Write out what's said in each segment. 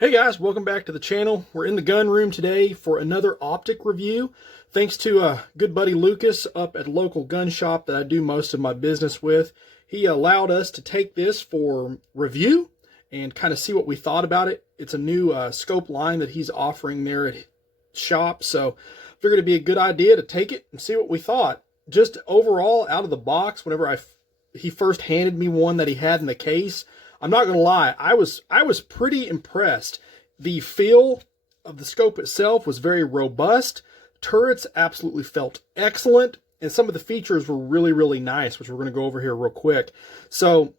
Hey guys, welcome back to the channel. We're in the gun room today for another optic review. Thanks to a good buddy Lucas up at a local gun shop that I do most of my business with. He allowed us to take this for review and kind of see what we thought about it. It's a new scope line that he's offering there at his shop, so figured it'd be a good idea to take it and see what we thought. Just overall, out of the box, whenever he first handed me one that he had in the case, I'm not going to lie, I was pretty impressed. The feel of the scope itself was very robust. Turrets absolutely felt excellent, and some of the features were really, really nice, which we're going to go over here real quick. So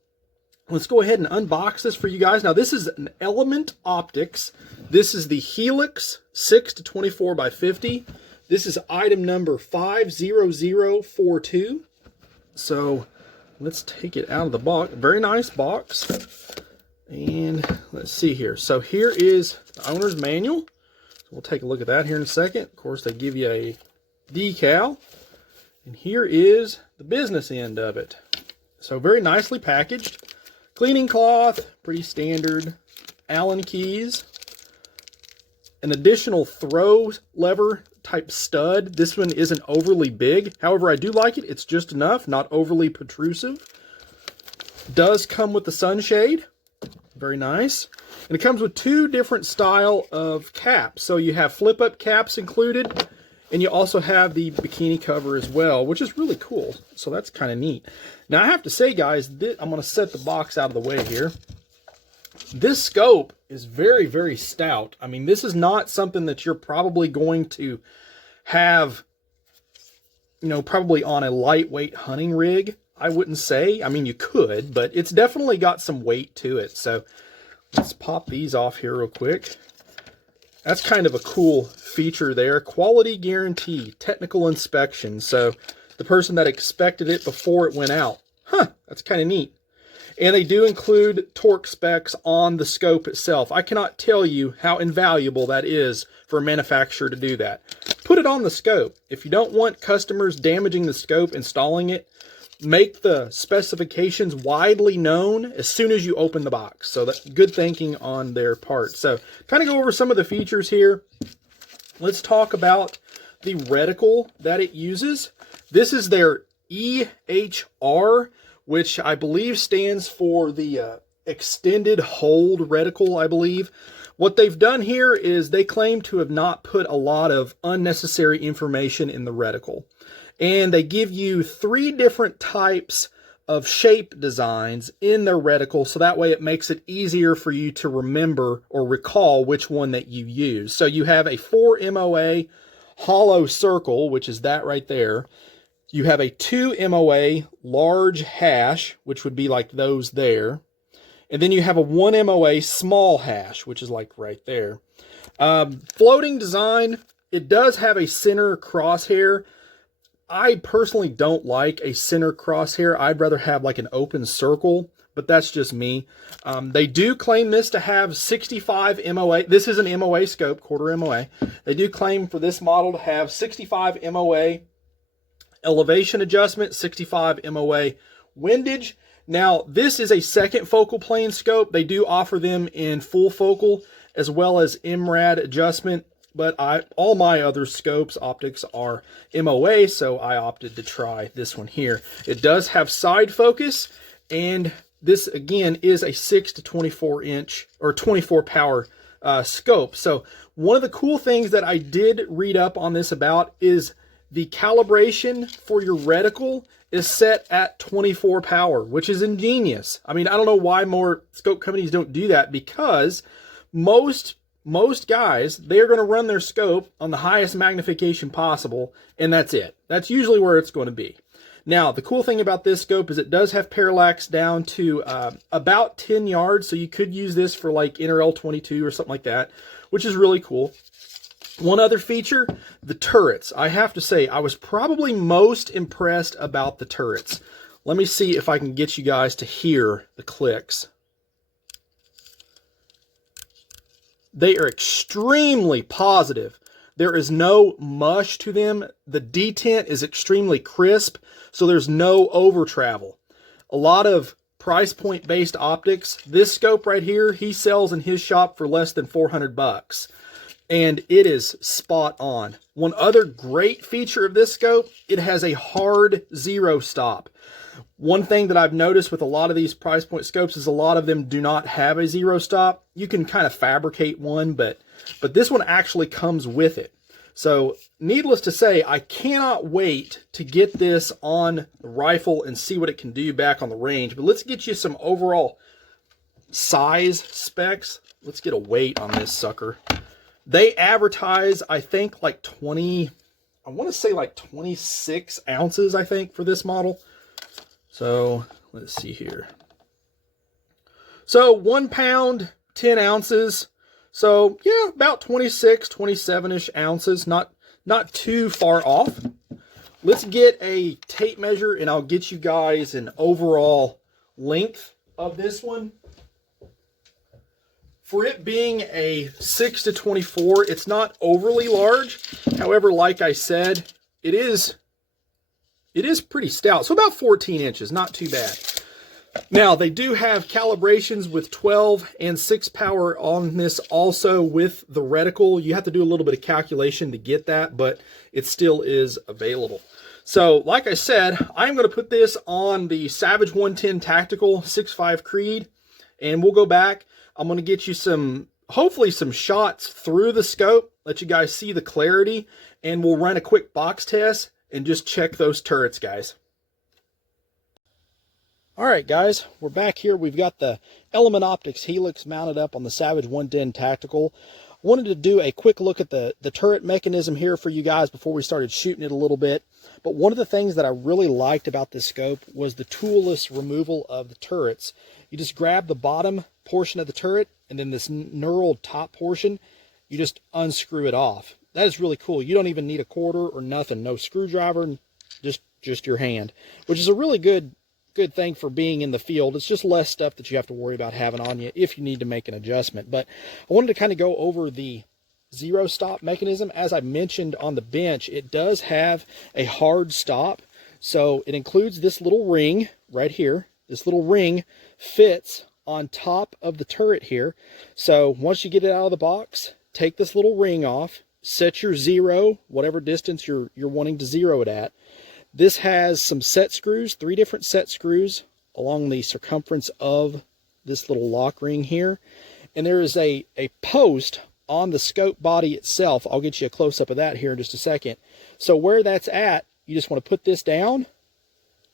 let's go ahead and unbox this for you guys. Now, this is an Element Optics. This is the Helix 6 to 24 by 50. This is item number 50042. So let's take it out of the box. Very nice box. And let's see here. So here is the owner's manual. So we'll take a look at that here in a second. Of course, they give you a decal. And here is the business end of it. So very nicely packaged. Cleaning cloth, pretty standard. Allen keys. An additional throw lever type stud. This one isn't overly big. However, I do like it. It's just enough, not overly protrusive. Does come with the sunshade. Very nice. And it comes with two different style of caps. So you have flip up caps included, and you also have the bikini cover as well, which is really cool. So that's kind of neat. Now I have to say, guys, I'm going to set the box out of the way here. This scope is very, very stout. I mean, this is not something that you're probably going to have, you know, probably on a lightweight hunting rig, I wouldn't say. I mean, you could, but it's definitely got some weight to it. So let's pop these off here real quick. That's kind of a cool feature there. Quality guarantee, technical inspection. So the person that expected it before it went out. That's kind of neat. And they do include torque specs on the scope itself. I cannot tell you how invaluable that is for a manufacturer to do that. Put it on the scope. If you don't want customers damaging the scope installing it, make the specifications widely known as soon as you open the box. So that's good thinking on their part. So kind of go over some of the features here. Let's talk about the reticle that it uses. This is their EHR, which I believe stands for the extended hold reticle, I believe. What they've done here is they claim to have not put a lot of unnecessary information in the reticle. And they give you 3 different types of shape designs in their reticle, so that way it makes it easier for you to remember or recall which one that you use. So you have a 4 MOA hollow circle, which is that right there. You have a 2 MOA large hash, which would be like those there. And then you have a 1 MOA small hash, which is like right there. Floating design, it does have a center crosshair. I personally don't like a center crosshair. I'd rather have like an open circle, but that's just me. They do claim this to have 65 MOA. This is an MOA scope, quarter MOA. They do claim for this model to have 65 MOA elevation adjustment, 65 MOA windage. Now, this is a second focal plane scope. They do offer them in full focal as well as MRAD adjustment, but all my other scopes, optics, are MOA, so I opted to try this one here. It does have side focus, and this, again, is a 6 to 24 inch or 24 power scope. So one of the cool things that I did read up on this about is the calibration for your reticle is set at 24 power, which is ingenious. I mean, I don't know why more scope companies don't do that, because most guys, they're going to run their scope on the highest magnification possible, and that's it. That's usually where it's going to be. Now, the cool thing about this scope is it does have parallax down to about 10 yards, so you could use this for like InterL 22 or something like that, which is really cool. One other feature, the turrets. I have to say, I was probably most impressed about the turrets. Let me see if I can get you guys to hear the clicks. They are extremely positive. There is no mush to them. The detent is extremely crisp, so there's no over travel. A lot of price point based optics. This scope right here, he sells in his shop for less than 400 bucks. And it is spot on. One other great feature of this scope, it has a hard zero stop. One thing that I've noticed with a lot of these price point scopes is a lot of them do not have a zero stop. You can kind of fabricate one, but this one actually comes with it. So needless to say, I cannot wait to get this on the rifle and see what it can do back on the range. But let's get you some overall size specs. Let's get a weight on this sucker. They advertise, I think, like 20, I want to say like 26 ounces, I think, for this model. So let's see here. So 1 pound, 10 ounces. So yeah, about 26, 27-ish ounces. Not too far off. Let's get a tape measure and I'll get you guys an overall length of this one. For it being a 6-24, it's not overly large. However, like I said, it is pretty stout. So about 14 inches, not too bad. Now, they do have calibrations with 12 and 6 power on this also with the reticle. You have to do a little bit of calculation to get that, but it still is available. So, like I said, I'm going to put this on the Savage 110 Tactical 6.5 Creed, and we'll go back. I'm going to get you hopefully some shots through the scope, let you guys see the clarity, and we'll run a quick box test and just check those turrets, guys. All right, guys, we're back here. We've got the Element Optics Helix mounted up on the Savage 110 Tactical. I wanted to do a quick look at the turret mechanism here for you guys before we started shooting it a little bit. But one of the things that I really liked about this scope was the toolless removal of the turrets. You just grab the bottom portion of the turret, and then this knurled top portion, you just unscrew it off. That is really cool. You don't even need a quarter or nothing. No screwdriver, just your hand, which is a really good thing for being in the field. It's just less stuff that you have to worry about having on you if you need to make an adjustment. But I wanted to kind of go over the zero stop mechanism. As I mentioned on the bench, it does have a hard stop. So it includes this little ring right here. This little ring fits on top of the turret here. So once you get it out of the box, take this little ring off, set your zero, whatever distance you're wanting to zero it at. This has some set screws, 3 different set screws along the circumference of this little lock ring here. And there is a post on the scope body itself. I'll get you a close-up of that here in just a second. So where that's at, you just want to put this down,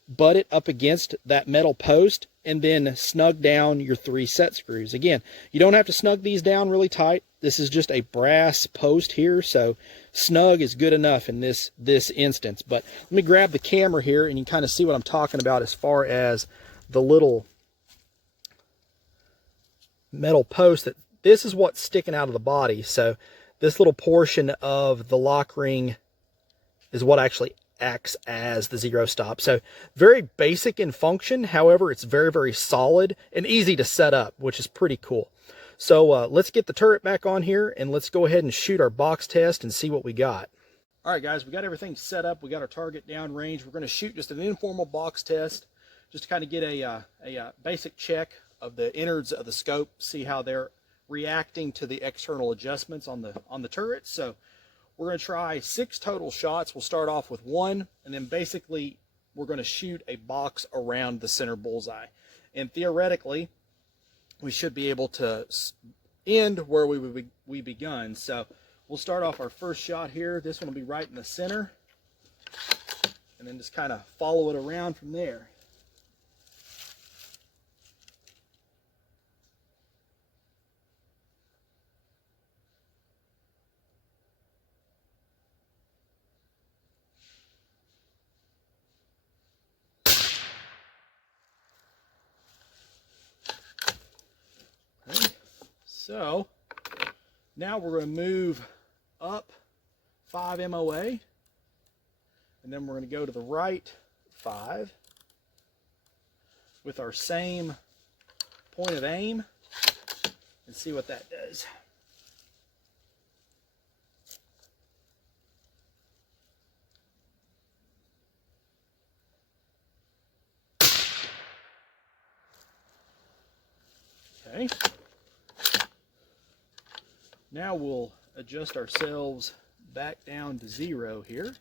butt it up against that metal post, and then snug down your 3 set screws. Again, you don't have to snug these down really tight. This is just a brass post here, so snug is good enough in this instance. But let me grab the camera here and you can kind of see what I'm talking about as far as the little metal post. This is what's sticking out of the body. So this little portion of the lock ring is what actually acts as the zero stop. So very basic in function. However, it's very, very solid and easy to set up, which is pretty cool. So let's get the turret back on here and let's go ahead and shoot our box test and see what we got. All right, guys, we got everything set up. We got our target down range. We're going to shoot just an informal box test just to kind of get a basic check of the innards of the scope, see how they're reacting to the external adjustments on the turret. So we're going to try 6 total shots. We'll start off with 1, and then basically we're going to shoot a box around the center bullseye. And theoretically, we should be able to end where we begun. So we'll start off our first shot here. This one will be right in the center, and then just kind of follow it around from there. So now we're going to move up 5 MOA, and then we're going to go to the right 5 with our same point of aim and see what that does. Okay. Now we'll adjust ourselves back down to 0 here.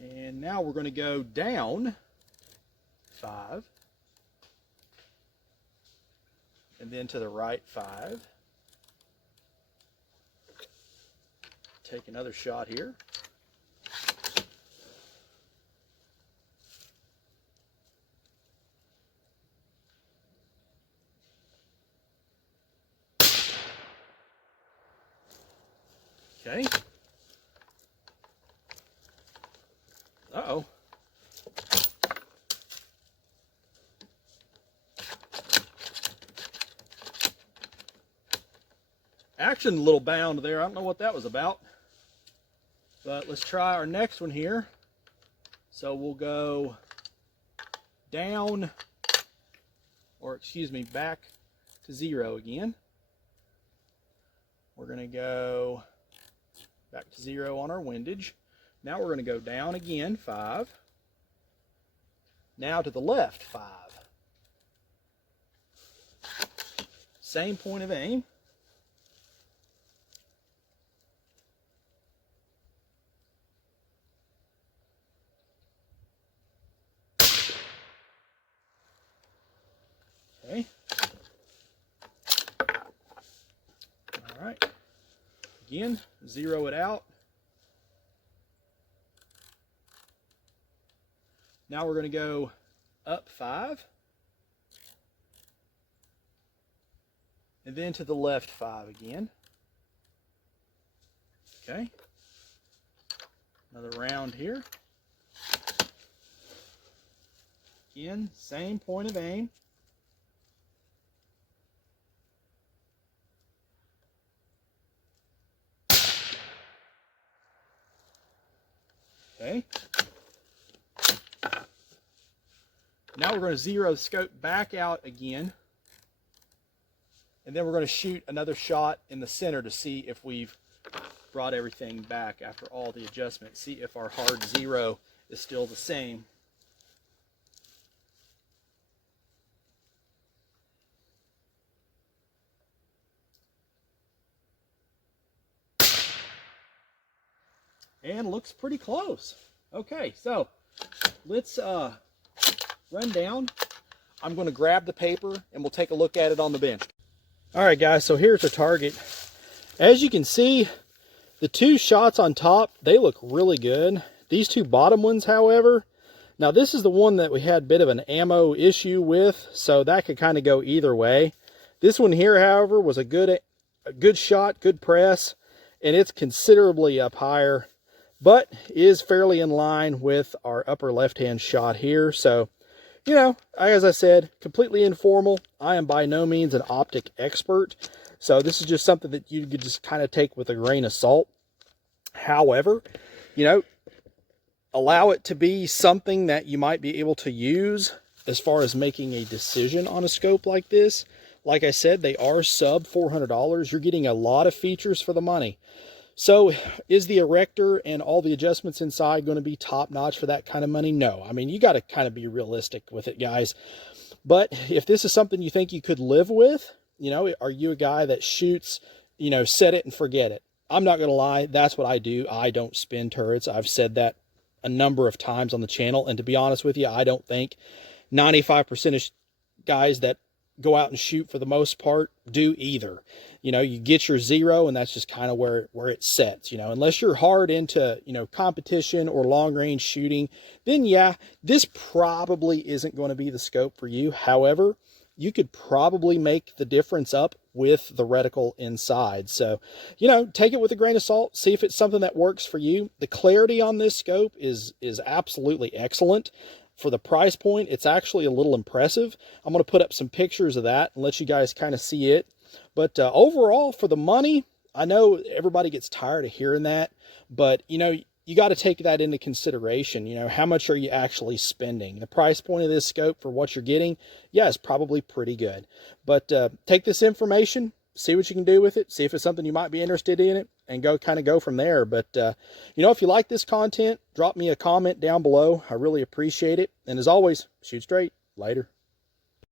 And now we're going to go down 5. And then to the right 5. Take another shot here. Okay. Uh-oh. Action, a little bound there. I don't know what that was about. But let's try our next one here. So we'll go down, or excuse me, back to 0 again. We're going to go back to 0 on our windage. Now we're going to go down again, 5. Now to the left, 5. Same point of aim. Okay. All right. Again, 0 it out. Now we're going to go up 5. And then to the left 5 again. Okay. Another round here. Again, same point of aim. Okay. Now we're going to 0 the scope back out again. And then we're going to shoot another shot in the center to see if we've brought everything back after all the adjustments. See if our hard 0 is still the same. And looks pretty close. Okay, so let's run down. I'm going to grab the paper and we'll take a look at it on the bench. All right, guys, so here's the target. As you can see, the 2 shots on top, they look really good. These 2 bottom ones, however, now this is the one that we had a bit of an ammo issue with, so that could kind of go either way. This one here, however, was a good shot, good press, and it's considerably up higher, but is fairly in line with our upper left-hand shot here. So, you know, as I said, completely informal. I am by no means an optic expert, so this is just something that you could just kind of take with a grain of salt. However, you know, allow it to be something that you might be able to use as far as making a decision on a scope like this. Like I said, they are sub $400. You're getting a lot of features for the money. So is the erector and all the adjustments inside going to be top notch for that kind of money? No. I mean, you got to kind of be realistic with it, guys. But if this is something you think you could live with, you know, are you a guy that shoots, you know, set it and forget it? I'm not going to lie. That's what I do. I don't spin turrets. I've said that a number of times on the channel. And to be honest with you, I don't think 95% of guys that go out and shoot for the most part do either. You know, you get your 0 and that's just kind of where it sets, you know, unless you're hard into, you know, competition or long range shooting, then yeah, this probably isn't going to be the scope for you. However, you could probably make the difference up with the reticle inside. So, you know, take it with a grain of salt, see if it's something that works for you. The clarity on this scope is absolutely excellent. For the price point, it's actually a little impressive. I'm going to put up some pictures of that and let you guys kind of see it. But overall, for the money, I know everybody gets tired of hearing that, but, you know, you got to take that into consideration. You know, how much are you actually spending? The price point of this scope for what you're getting, yeah, is probably pretty good. But take this information, see what you can do with it, see if it's something you might be interested in it, and go from there. But, you know, if you like this content, drop me a comment down below. I really appreciate it. And as always, shoot straight. Later.